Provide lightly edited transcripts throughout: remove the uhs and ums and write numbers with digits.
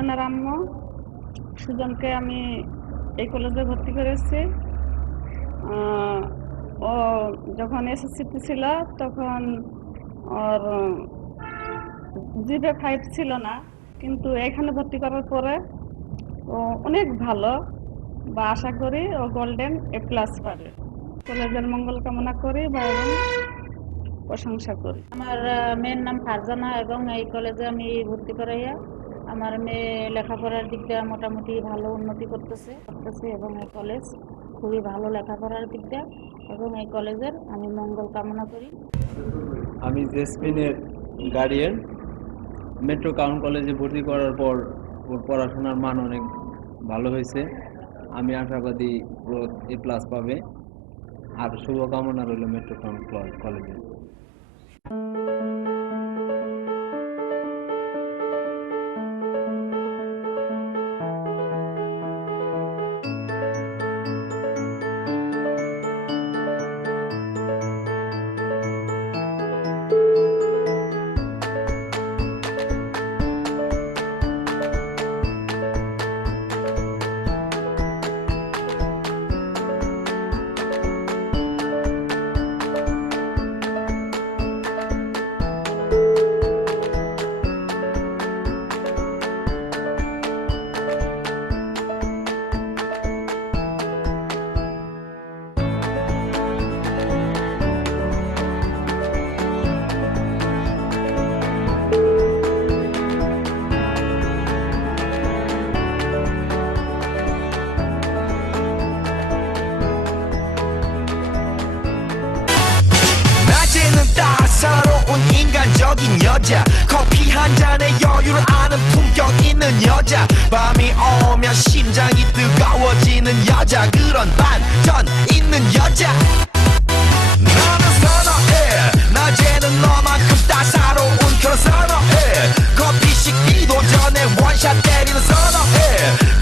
সুজনের আম্মু। সুজনকে আমি এই কলেজে ভর্তি করেছি। ও যখন এসএসসিতে ছিল তখন ওর জিপে 5 ছিল না, কিন্তু এখানে ভর্তি করার পরে ও অনেক ভালো, বা আশা করি ও গোল্ডেন A+ পাবে। কলেজের মঙ্গল কামনা করি বা প্রশংসা করি। আমার মেয়ের নাম ফারজানা এবং এই কলেজে আমি ভর্তি করাইয়া আমার মেয়ে লেখাপড়ার দিক দিয়ে মোটামুটি ভালো উন্নতি করতেছে এবং এই কলেজ খুবই ভালো লেখাপড়ার দিক দিয়ে এবং এই কলেজের আমি মঙ্গল কামনা করি। আমি জেসমিনের গার্ডিয়ান। মেট্রো টাউন কলেজে ভর্তি করার পর ওর পড়াশোনার মান অনেক ভালো হয়েছে। আমি আশাবাদী ও A+ পাবে। আর শুভকামনা রইল মেট্রো টাউন কলেজে। 따사로운 인간적인 여자, 커피 한 잔에 여유를 아는 품격 있는 여자, 밤이 오면 심장이 뜨거워지는 여자, 그런 반전 있는 여자 나는 선호해. 낮에는 너만큼 따사로운 그런 선호해. 커피 식기도 전에 원샷 때리는 선호해.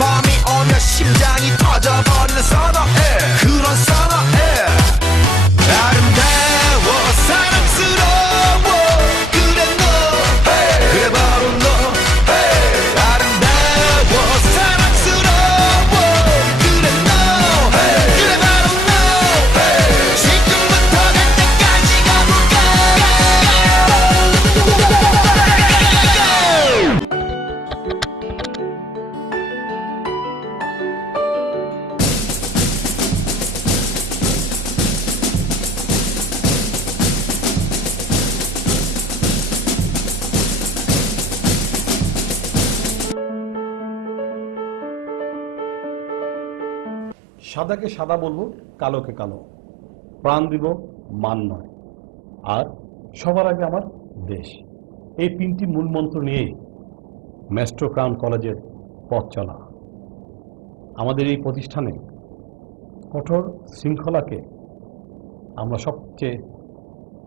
밤이 오면 심장이 터져버리는 선호해. 그런 선호해. 아름다워 사랑스러워 그래 너 그래 바로 너 아름다워 사랑스러워 그래 너 그래 바로 너 지금부터 갈 때까지 가볼까. সাদাকে সাদা বলবো, কালোকে কালো। প্রাণ দিব, মান নয়। আর সবার আগে আমার দেশ। এই 3টি মূল মন্ত্র নিয়ে মেট্রো টাউন কলেজের পথ চলা। আমাদের এই প্রতিষ্ঠানে কঠোর শৃঙ্খলাকে আমরা সবচেয়ে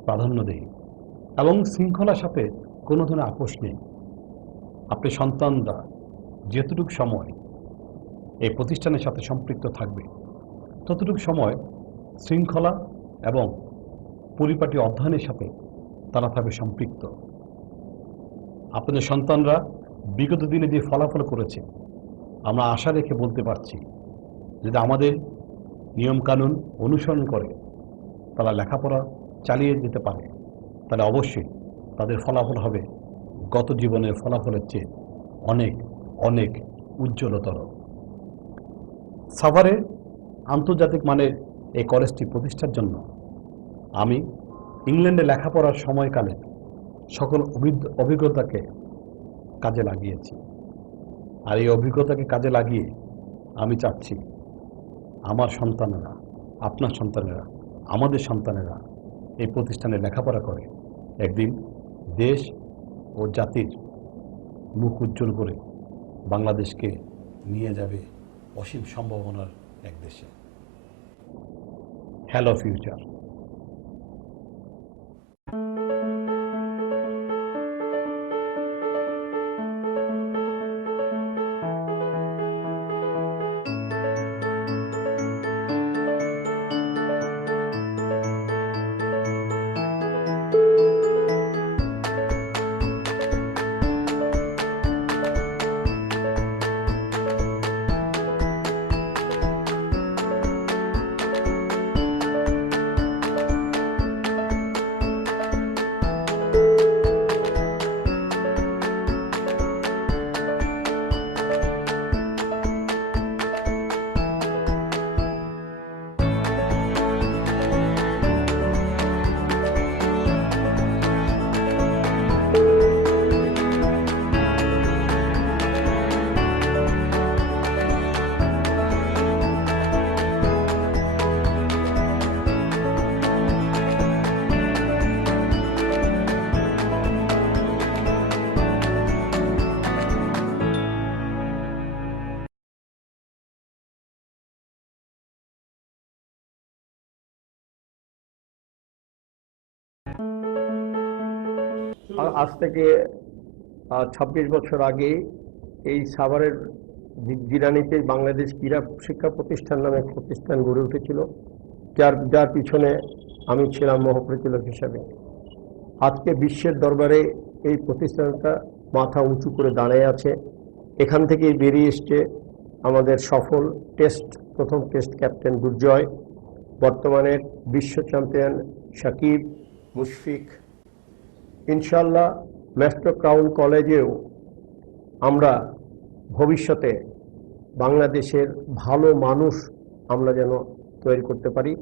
প্রাধান্য দিই এবং শৃঙ্খলার সাথে কোনো ধরনের আপোষ নেই। আপনি সন্তানরা যেতটুকু সময় এই প্রতিষ্ঠানের সাথে সম্পৃক্ত থাকবে ততটুকু সময় শৃঙ্খলা এবং পরিপাটি অধ্যয়নের সাথে তারা থাকবে সম্পৃক্ত। আপনাদের সন্তানরা বিগত দিনে যে ফলাফল করেছে আমরা আশা রেখে বলতে পারছি, যদি আমাদের নিয়মকানুন অনুসরণ করে তারা লেখাপড়া চালিয়ে যেতে পারে তাহলে অবশ্যই তাদের ফলাফল হবে গত জীবনের ফলাফলের চেয়ে অনেক অনেক উজ্জ্বলতর। সাভারে আন্তর্জাতিক মানের এই কলেজটি প্রতিষ্ঠার জন্য আমি ইংল্যান্ডে লেখাপড়ার সময়কালে সকল অভিজ্ঞতাকে কাজে লাগিয়েছি। আর এই অভিজ্ঞতাকে কাজে লাগিয়ে আমি চাচ্ছি আমার সন্তানেরা, আপনার সন্তানেরা, আমাদের সন্তানেরা এই প্রতিষ্ঠানে লেখাপড়া করে একদিন দেশ ও জাতির মুখ উজ্জ্বল করে বাংলাদেশকে নিয়ে যাবে অসীম সম্ভাবনার এক দেশে। Hello future. আজ থেকে ২৬ বছর আগে এই সাভারের জিরানীতে বাংলাদেশ ক্রীড়া শিক্ষা প্রতিষ্ঠান নামে এক প্রতিষ্ঠান গড়ে উঠেছিল, যার পিছনে আমি ছিলাম মহাপরিচালক হিসাবে। আজকে বিশ্বের দরবারে এই প্রতিষ্ঠানটা মাথা উঁচু করে দাঁড়িয়ে আছে। এখান থেকেই বেরিয়ে এসছে আমাদের সফল প্রথম টেস্ট ক্যাপ্টেন দুর্জয়, বর্তমানের বিশ্ব চ্যাম্পিয়ন সাকিব, মুশফিক। ইনশাল্লাহ মেট্রো ক্রাউন কলেজেও আমরা ভবিষ্যতে বাংলাদেশের ভালো মানুষ আমরা যেন তৈরি করতে পারি,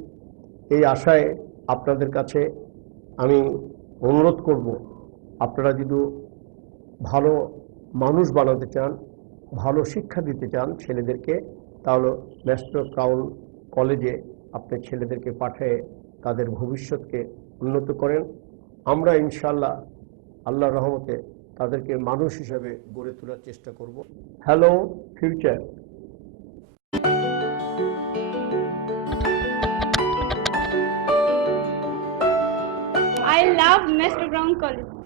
এই আশায় আপনাদের কাছে আমি অনুরোধ করব, আপনারা যদি ভালো মানুষ বানাতে চান, ভালো শিক্ষা দিতে চান ছেলেদেরকে, তাহলে মেট্রো ক্রাউন কলেজে আপনি ছেলেদেরকে পাঠিয়ে তাদের ভবিষ্যৎকে উন্নত করেন। আমরা ইনশাল্লাহ আল্লাহর রহমতে তাদেরকে মানুষ হিসেবে গড়ে তোলার চেষ্টা করব। Hello future. I love Metro Ground College.